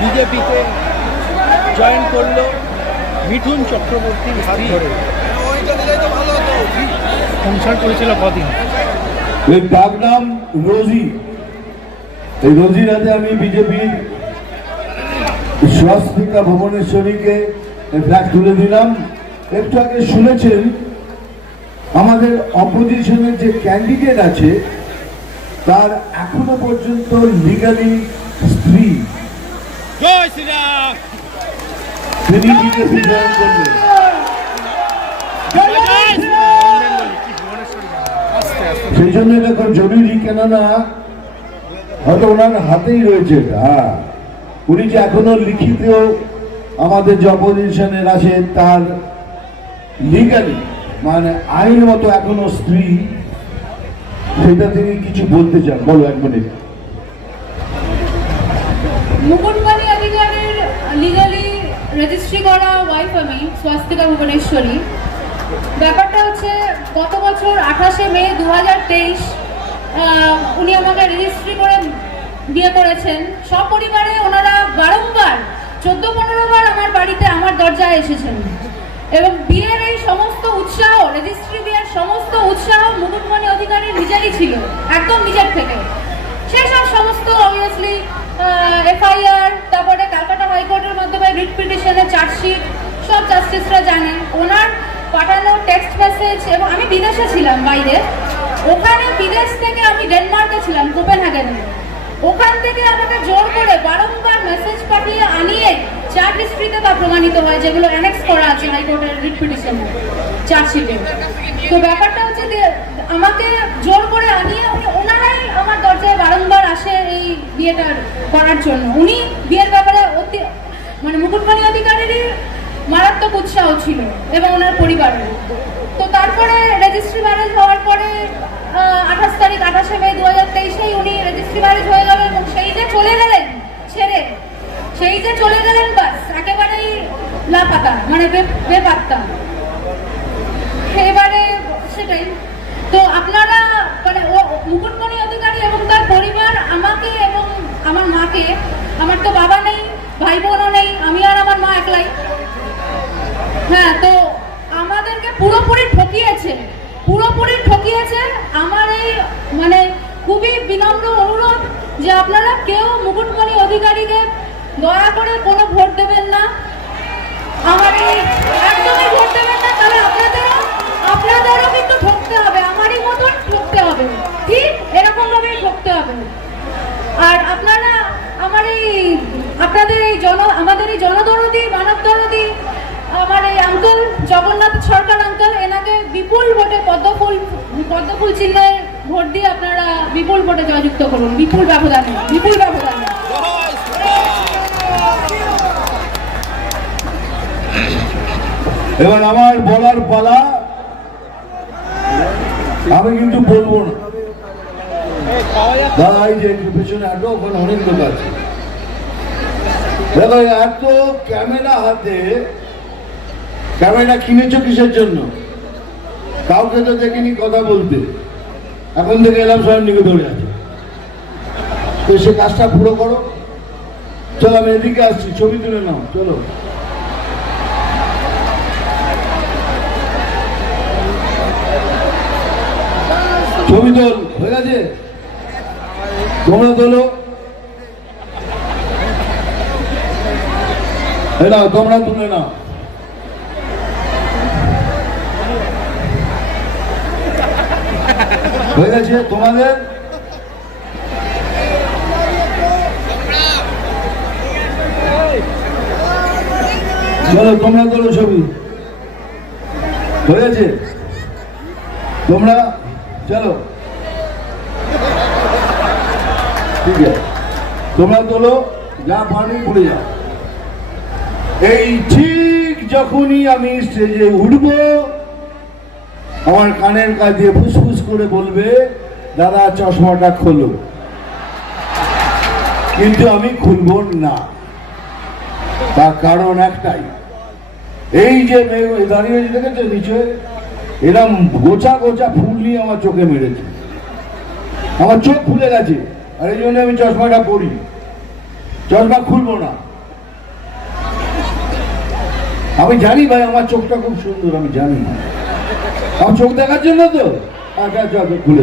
বিজেপিতে জয়েন করলো মিঠুন চক্রবর্তীর হাত ধরে। সংসার করেছিল কদিন। এর ডাক নাম রোজি। এই রোজির হাতে আমি বিজেপির স্বস্তিকা ভুবনেশ্বরীকে ফ্ল্যাগ তুলে দিলাম। একটু আগে শুনেছেন আমাদের অপোজিশনের যে ক্যান্ডিডেট আছে তার এখনো পর্যন্ত লিগালি স্ত্রী, তিনি বিজেপি জয়েন করলেন। সেই জন্য এটা খুব জরুরি, কেননা হয়তো ওনার হাতেই রয়েছে। হ্যাঁ, উনি যে এখনো লিখিত আমাদের যে অপোজিশনের আছে তার লিগালি মানে আইন মতো এখনো স্ত্রী, সেটা তিনি কিছু বলতে চান। বলো, এক মিনিট। মুকুটমণি অধিকারীর লিগালি রেজিস্ট্রি করা ওয়াইফ আমি, স্বস্তিকা ভুবনেশ্বরী। ব্যাপারটা হচ্ছে গত বছর 28শে মে 2023 উনি আমাকে রেজিস্ট্রি করে বিয়ে করেছেন। সপরিবারে ওনারা বারংবার 14-15 বার আমার বাড়িতে আমার দরজায় এসেছেন এবং বিয়ের এই সমস্ত উৎসাহ, রেজিস্ট্রি বিয়ের সমস্ত উৎসাহ মুকুটমণি অধিকারীর নিজেরই ছিল, একদম নিজের থেকে। সেসব সমস্ত অবভিয়াসলি এফআইআর, তারপরে ক্যালকাটা হাইকোর্টের মাধ্যমে রিট পিটিশনের চার্জশিট সব জাস্টিসরা জানেন। ওনার পাঠানো টেক্সট মেসেজ, এবং আমি বিদেশে ছিলাম বাইরে, ওখানে বিদেশ থেকে আমি ডেনমার্কে ছিলাম, কোপেনহেগেনে। ওখান থেকে আমাকে জোর করে বারংবার মেসেজ পাঠিয়ে আনিয়ে চার্জ হিস্ট্রিতে তা প্রমাণিত হয়, যেগুলো অ্যানেক্স করা আছে হাইকোর্টের রিট পিটিশনে চার্জশিটে। তো ব্যাপারটা হচ্ছে যে আমাকে জোর করে আনিয়ে ওনারাই আমার দরজায় বারংবার আসে এই বিয়েটা করার জন্য। উনি বিয়ের ব্যাপারে মানে মুকুটমণি অধিকারীরই মারাত্মক উৎসাহ ছিল এবং ওনার পরিবারের। তো তারপরে রেজিস্ট্রি ম্যারেজ হওয়ার পরে 28শে মে 2023 উনি রেজিস্ট্রি ম্যারেজ হয়ে গেল এবং সেই যে চলে গেলেন ছেড়ে, সেই যে চলে গেলেন, বাস একেবারেই লাপাতা, মানে বেপাত্তা। এবারে সেটাই তো আপনারা মানে মুকুটমণি অধিকারী এবং তার পরিবার আমাকে এবং আমার মাকে, আমার তো বাবা নেই, ভাই বোনও নেই, আমি আর আমার মা একলাই। হ্যাঁ, তো আমাদেরকে পুরোপুরি ঠকিয়েছে। আমার এই মানে খুবই বিনম্র অনুরোধ যে আপনারা কেউ মুকুটমণি অধিকারীকে দয়া করে কোনো ভোট দেবেন না, আমার এই একদমই ভোট দেবেন না। তাহলে আপনাদেরও কিন্তু ঠকতে হবে, আমারই মতন ঠকতে হবে, ঠিক এরকম ভাবেই ঠকতে হবে। আর আপনারা আমাদের এই জনদরদি, মানব দরদি আমার এই আঙ্কেল জগন্নাথ সরকার আঙ্কেল, এনাকে বিপুল ভোটে পদ্মফুল চিহ্নে ভোট দিয়ে আপনারা বিপুল ভোটে জয়যুক্ত করুন, বিপুল ব্যবধানে। এবার আমার বলার পালা, আমি কিন্তু বলবো না দাদা। এই যে পেছনে এত, ওখানে অনেক লোক আছে। দেখো, এত ক্যামেরা হাতে, ক্যামেরা কিনেছো কিসের জন্য? কাউকে তো দেখিনি কথা বলতে, এখন থেকে এলাম সবাই নিকে দৌড়ে আছে। তো সে কাজটা পুরো করো। চলো, আমি এদিকে আসছি, ছবি তুলে নাও। চলো, ছবি তোল হয়ে গেছে, তোমরা তোলো। নাও, তোমরা তুলে নাও। হয়ে গেছে তোমাদের। চলো, তোমরা তোলো ছবি। হয়ে গেছে, তোমরা চলো, ঠিক আছে, তোমরা তোলো, যা পানি পড়ে যাও। এই ঠিক যখনই আমি স্টেজে উঠবো, আমার কানের কাছে দিয়ে ফুসফুস করে বলবে, দাদা চশমাটা খোলো। কিন্তু আমি খুলব না, তার কারণ একটাই, এই যে দাঁড়িয়ে দেখেছো নিচে, এরম গোছা গোছা ফুল নিয়ে আমার চোখে মেরেছে। আমার চোখ খুলে গেছে, আর এই জন্য আমি চশমাটা পরি, চশমা খুলবো না। আমি জানি ভাই আমার চোখটা খুব সুন্দর, আমি জানি আমার চোখ দেখার জন্য তো। আচ্ছা আচ্ছা খুলে